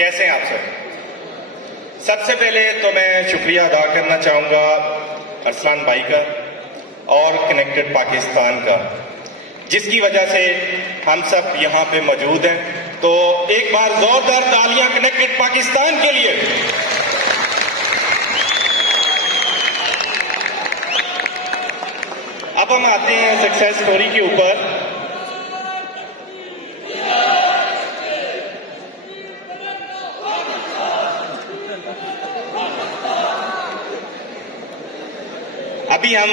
कैसे हैं आप सब? सबसे पहले तो मैं शुक्रिया अदा करना चाहूँगा अरसलान भाई का और कनेक्टेड पाकिस्तान का, जिसकी वजह से हम सब यहाँ पे मौजूद हैं। तो एक बार जोरदार तालियां कनेक्टेड पाकिस्तान के लिए। अब हम आते हैं सक्सेस स्टोरी के ऊपर। अभी हम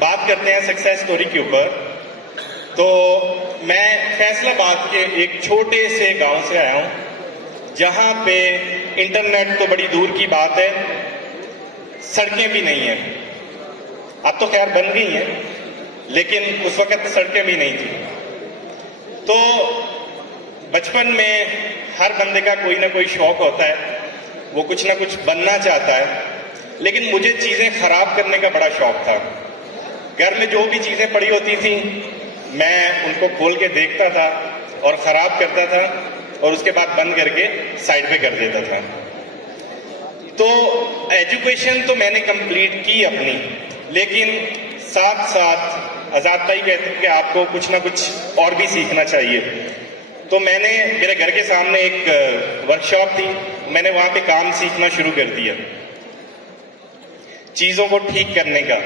बात करते हैं सक्सेस स्टोरी के ऊपर। तो मैं फैसलाबाद के एक छोटे से गांव से आया हूं, जहां पे इंटरनेट तो बड़ी दूर की बात है, सड़कें भी नहीं है। अब तो खैर बन गई हैं, लेकिन उस वक्त सड़कें भी नहीं थी। तो बचपन में हर बंदे का कोई ना कोई शौक होता है, वो कुछ ना कुछ बनना चाहता है। लेकिन मुझे चीजें खराब करने का बड़ा शौक था। घर में जो भी चीजें पड़ी होती थी मैं उनको खोल के देखता था और खराब करता था, और उसके बाद बंद करके साइड पे कर देता था। तो एजुकेशन तो मैंने कंप्लीट की अपनी, लेकिन साथ साथ आजाद भाई कहते हैं कि आपको कुछ ना कुछ और भी सीखना चाहिए। तो मैंने, मेरे घर के सामने एक वर्कशॉप थी, मैंने वहां पे काम सीखना शुरू कर दिया, चीजों को ठीक करने का।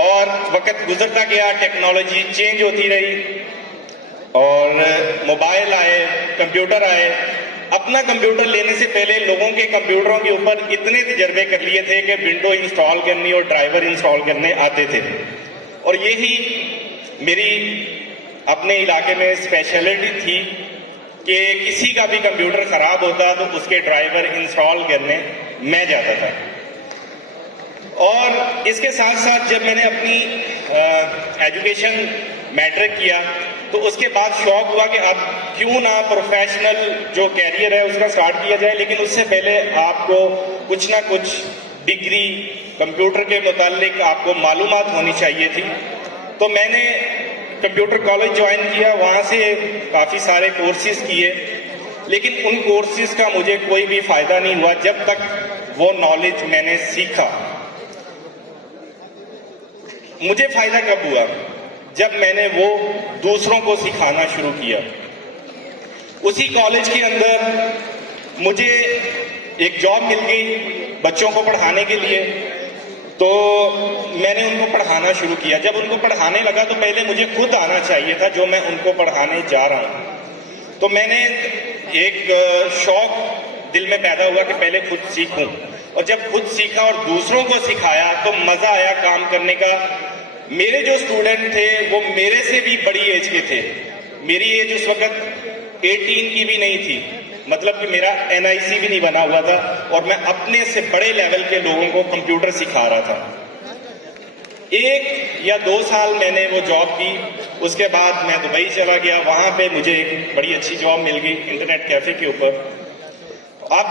और वक्त गुजरता गया, टेक्नोलॉजी चेंज होती रही और मोबाइल आए, कंप्यूटर आए। अपना कंप्यूटर लेने से पहले लोगों के कंप्यूटरों के ऊपर इतने तजर्बे कर लिए थे कि विंडो इंस्टॉल करनी और ड्राइवर इंस्टॉल करने आते थे। और यही मेरी अपने इलाके में स्पेशलिटी थी कि किसी का भी कंप्यूटर खराब होता तो उसके ड्राइवर इंस्टॉल करने मैं जाता था। और इसके साथ साथ जब मैंने अपनी एजुकेशन मैट्रिक किया तो उसके बाद शौक हुआ कि अब क्यों ना प्रोफेशनल जो कैरियर है उसका स्टार्ट किया जाए, लेकिन उससे पहले आपको कुछ ना कुछ डिग्री कंप्यूटर के मुतालिक आपको मालूमात होनी चाहिए थी। तो मैंने कंप्यूटर कॉलेज ज्वाइन किया, वहाँ से काफ़ी सारे कोर्सेज किए, लेकिन उन कोर्सेज का मुझे कोई भी फायदा नहीं हुआ जब तक वो नॉलेज मैंने सीखा। मुझे फायदा कब हुआ? जब मैंने वो दूसरों को सिखाना शुरू किया। उसी कॉलेज के अंदर मुझे एक जॉब मिल गई बच्चों को पढ़ाने के लिए, तो मैंने उनको पढ़ाना शुरू किया। जब उनको पढ़ाने लगा तो पहले मुझे खुद आना चाहिए था जो मैं उनको पढ़ाने जा रहा हूँ। तो मैंने एक शौक दिल में पैदा हुआ कि पहले खुद सीखूं, और जब खुद सीखा और दूसरों को सिखाया तो मजा आया काम करने का। मेरे जो स्टूडेंट थे वो मेरे से भी बड़ी एज के थे। मेरी एज उस वक्त 18 की भी नहीं थी, मतलब कि मेरा NIC भी नहीं बना हुआ था, और मैं अपने से बड़े लेवल के लोगों को कंप्यूटर सिखा रहा था। 1 या 2 साल मैंने वो जॉब की, उसके बाद मैं दुबई चला गया। वहां पे मुझे एक बड़ी अच्छी जॉब मिल गई इंटरनेट कैफे के ऊपर। अब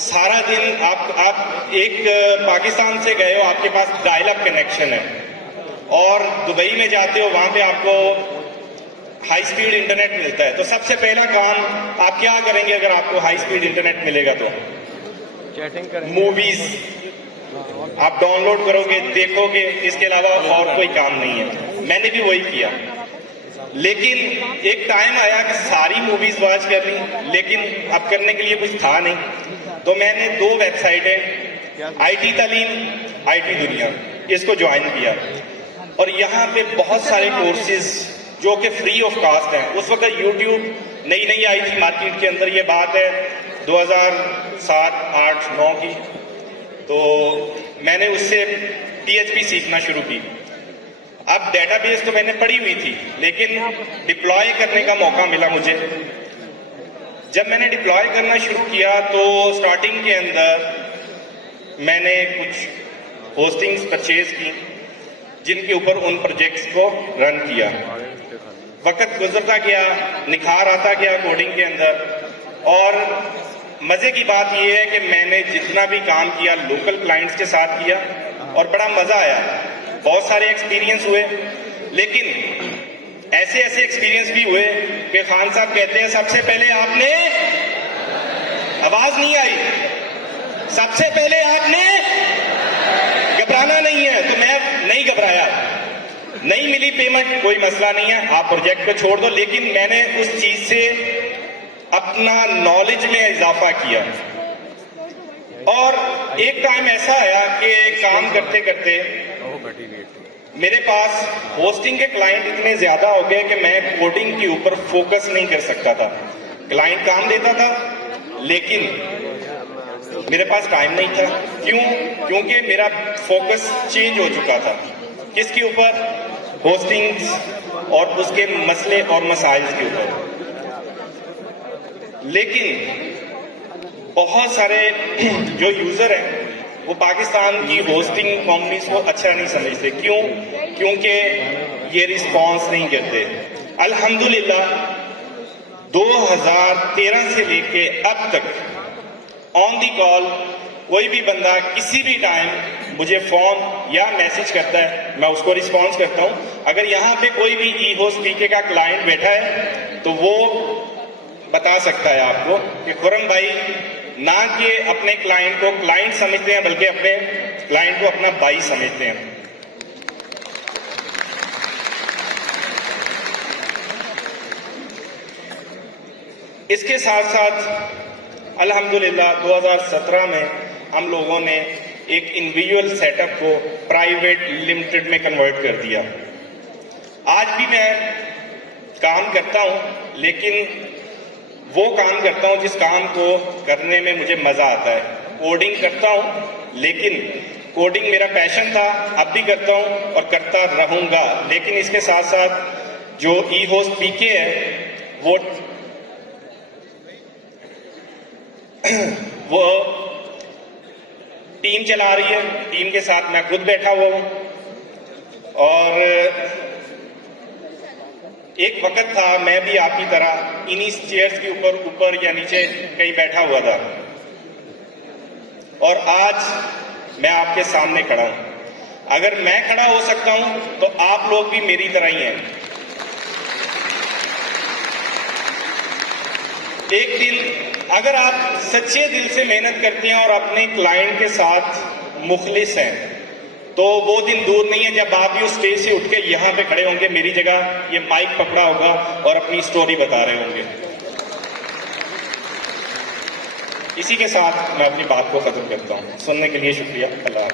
सारा दिन आप एक पाकिस्तान से गए हो, आपके पास डायल अप कनेक्शन है, और दुबई में जाते हो वहां पे आपको हाई स्पीड इंटरनेट मिलता है। तो सबसे पहला काम आप क्या करेंगे अगर आपको हाई स्पीड इंटरनेट मिलेगा? तो चैटिंग करेंगे, मूवीज आप डाउनलोड करोगे, देखोगे, इसके अलावा और कोई काम नहीं है। मैंने भी वही किया, लेकिन एक टाइम आया कि सारी मूवीज वॉच कर ली, लेकिन अब करने के लिए कुछ था नहीं। तो मैंने 2 वेबसाइटें, IT तालीम, IT दुनिया, इसको ज्वाइन किया। और यहाँ पे बहुत सारे कोर्सेज जो कि फ्री ऑफ कास्ट हैं। उस वक्त यूट्यूब नई नई आई थी मार्केट के अंदर, ये बात है 2007, 8, 9 की। तो मैंने उससे PHP सीखना शुरू की। अब डेटाबेस तो मैंने पढ़ी हुई थी, लेकिन डिप्लॉय करने का मौका मिला मुझे। जब मैंने डिप्लॉय करना शुरू किया तो स्टार्टिंग के अंदर मैंने कुछ होस्टिंग्स परचेज की, जिनके ऊपर उन प्रोजेक्ट्स को रन किया। वक्त गुजरता गया, निखार आता गया कोडिंग के अंदर। और मजे की बात यह है कि मैंने जितना भी काम किया लोकल क्लाइंट्स के साथ किया, और बड़ा मजा आया। बहुत सारे एक्सपीरियंस हुए, लेकिन ऐसे ऐसे एक्सपीरियंस भी हुए कि खान साहब कहते हैं सबसे पहले आपने आवाज नहीं आई। सबसे पहले आपने घबराना नहीं है, तो मैं नहीं घबराया। नहीं मिली पेमेंट, कोई मसला नहीं है, आप प्रोजेक्ट को छोड़ दो। लेकिन मैंने उस चीज से अपना नॉलेज में इजाफा किया। और एक टाइम ऐसा आया कि काम करते करते मेरे पास होस्टिंग के क्लाइंट इतने ज्यादा हो गए कि मैं कोडिंग के ऊपर फोकस नहीं कर सकता था। क्लाइंट काम देता था लेकिन मेरे पास टाइम नहीं था। क्यों? क्योंकि मेरा फोकस चेंज हो चुका था। किसके ऊपर? होस्टिंग और उसके मसले और मसाइल के ऊपर। लेकिन बहुत सारे जो यूजर हैं वो पाकिस्तान की होस्टिंग कंपनीज को अच्छा नहीं समझते। क्यों? क्योंकि ये रिस्पॉन्स नहीं करते। अल्हम्दुलिल्लाह 2013 से लेके अब तक ऑन दी कॉल कोई भी बंदा किसी भी टाइम मुझे फोन या मैसेज करता है, मैं उसको रिस्पॉन्स करता हूं। अगर यहाँ पे कोई भी ई होस्ट पीके का क्लाइंट बैठा है तो वो बता सकता है आपको कि खुरम भाई ना कि अपने क्लाइंट को क्लाइंट समझते हैं बल्कि अपने क्लाइंट को अपना भाई समझते हैं। इसके साथ साथ अल्हम्दुलिल्लाह 2017 में हम लोगों ने एक इंडिविजुअल सेटअप को प्राइवेट लिमिटेड में कन्वर्ट कर दिया। आज भी मैं काम करता हूं, लेकिन वो काम करता हूं जिस काम को करने में मुझे मजा आता है। कोडिंग करता हूं, लेकिन कोडिंग मेरा पैशन था, अब भी करता हूं और करता रहूंगा। लेकिन इसके साथ साथ जो ई होस्ट पीके है वो टीम चला रही है। टीम के साथ मैं खुद बैठा हुआ हूं। और एक वक्त था मैं भी आपकी तरह इन्हीं चेयर्स के ऊपर या नीचे कहीं बैठा हुआ था, और आज मैं आपके सामने खड़ा हूं। अगर मैं खड़ा हो सकता हूं तो आप लोग भी मेरी तरह ही हैं। एक दिन अगर आप सच्चे दिल से मेहनत करते हैं और अपने क्लाइंट के साथ मुखलिस हैं, तो वो दिन दूर नहीं है जब आप भी उस स्टेज से उठ के यहाँ पे खड़े होंगे, मेरी जगह ये माइक पकड़ा होगा और अपनी स्टोरी बता रहे होंगे। इसी के साथ मैं अपनी बात को खत्म करता हूँ। सुनने के लिए शुक्रिया। अल्लाह।